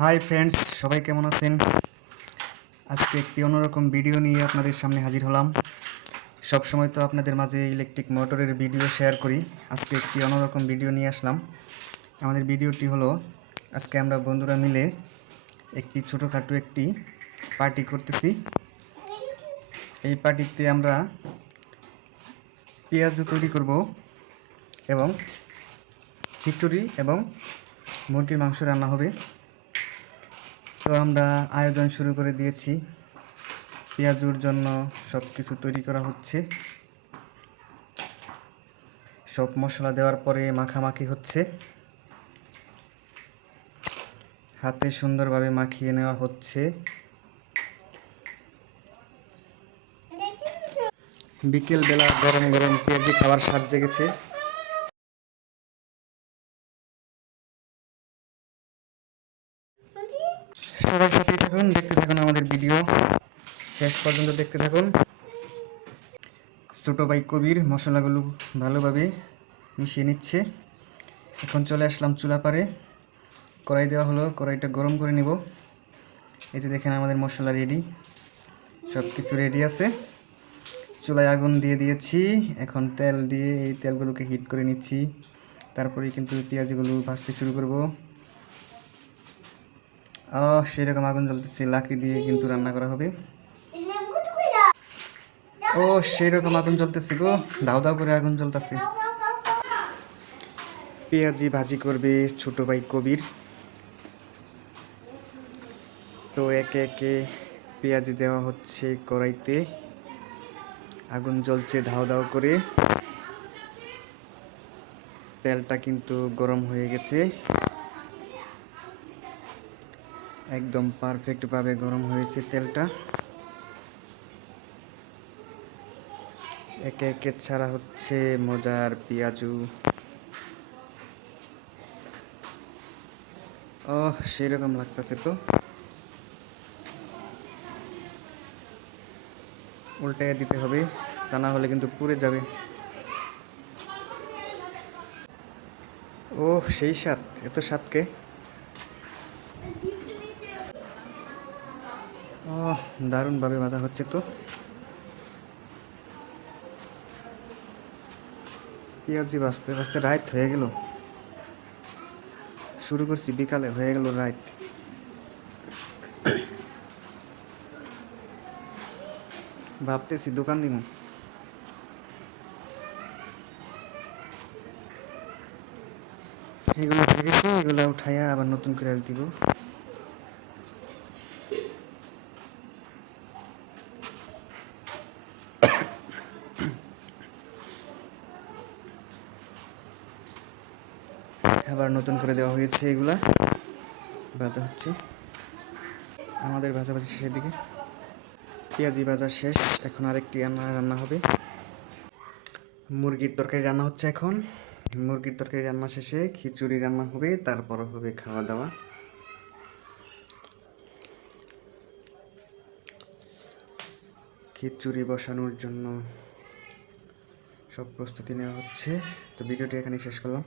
Hi friends, সবাই কেমন আছেন? আজকে একটি অন্যরকম ভিডিও নিয়ে আপনাদের সামনে হাজির হলাম। সব সময় তো আপনাদের মাঝে ইলেকট্রিক মোটরের ভিডিও শেয়ার করি। আজকে একটি অন্যরকম ভিডিও নিয়ে আসলাম। আমাদের ভিডিওটি হলো, আজকে আমরা বন্ধুরা মিলে একটি ছোটোখাটো একটি পার্টি করতেছি। এই পার্টিতে আমরা পেঁয়াজু তৈরি করব এবং খিচুড়ি এবং মুরগির মাংস রান্না হবে। তো আমরা আয়োজন শুরু করে দিয়েছি। পেঁয়াজুর জন্য সব কিছু তৈরি করা হচ্ছে। সব মশলা দেওয়ার পরে মাখামাখি হচ্ছে, হাতে সুন্দরভাবে মাখিয়ে নেওয়া হচ্ছে। বিকেলবেলা গরম গরম পেঁয়াজি খাওয়ার স্বাদ জেগেছে। সবার সাথেই থাকুন, দেখতে থাকুন আমাদের ভিডিও, শেষ পর্যন্ত দেখতে থাকুন। ছোটো ভাই কবির মশলাগুলো ভালোভাবে মিশিয়ে নিচ্ছে। এখন চলে আসলাম চুলা পারে, কড়াই দেওয়া হলো, কড়াইটা গরম করে নেব। এই যে দেখেন আমাদের মশলা রেডি, সব কিছু রেডি আছে। চুলায় আগুন দিয়ে দিয়েছি, এখন তেল দিয়ে এই তেলগুলোকে হিট করে নিচ্ছি। তারপরে কিন্তু পেঁয়াজগুলো ভাজতে শুরু করব। সেরকম আগুন জ্বলতেছে, লাকড়ি দিয়ে কিন্তু রান্না করা হবে। সেই রকম আগুন জ্বলতেছে গো, দাও দাও করে আগুন জ্বলতেছে। পেঁয়াজি ভাজি করবে ছোট ভাই কবির। তো একে একে পেঁয়াজি দেওয়া হচ্ছে কড়াইতে, আগুন জ্বলছে ধাও ধাও করে। তেলটা কিন্তু গরম হয়ে গেছে, একদম পারফেক্টভাবে গরম হয়েছে তেলটা। একে একে ছাড়া হচ্ছে মজার পেঁয়াজু। সেরকম লাগতেছে তো। উল্টাইয়া দিতে হবে, তা না হলে কিন্তু পুড়ে যাবে। সেই স্বাদ, এত স্বাদকে দারুণভাবে ভাজা হচ্ছে তো। পেঁয়াজি ভাজতে ভাজতে রাত হয়ে গেল। শুরু করছি বিকালে, হয়ে গেল রাত। ভাবতেছি দোকান দিব। এগুলো উঠে গেছে, এগুলো উঠাইয়া আবার নতুন করে দিব। আবার নতুন করে দেওয়া হয়েছে, এগুলা ভাজা হচ্ছে। আমাদের ভাজাভাজি শেষের দিকে, পেঁয়াজি ভাজা শেষ। এখন আরেকটি রান্না হবে, মুরগির তরকারি রান্না হচ্ছে এখন। মুরগির তরকারি রান্না শেষে খিচুড়ি রান্না হবে, তারপর হবে খাওয়া দাওয়া। খিচুড়ি বসানোর জন্য সব প্রস্তুতি নেওয়া হচ্ছে। তো ভিডিওটি এখানে শেষ করলাম।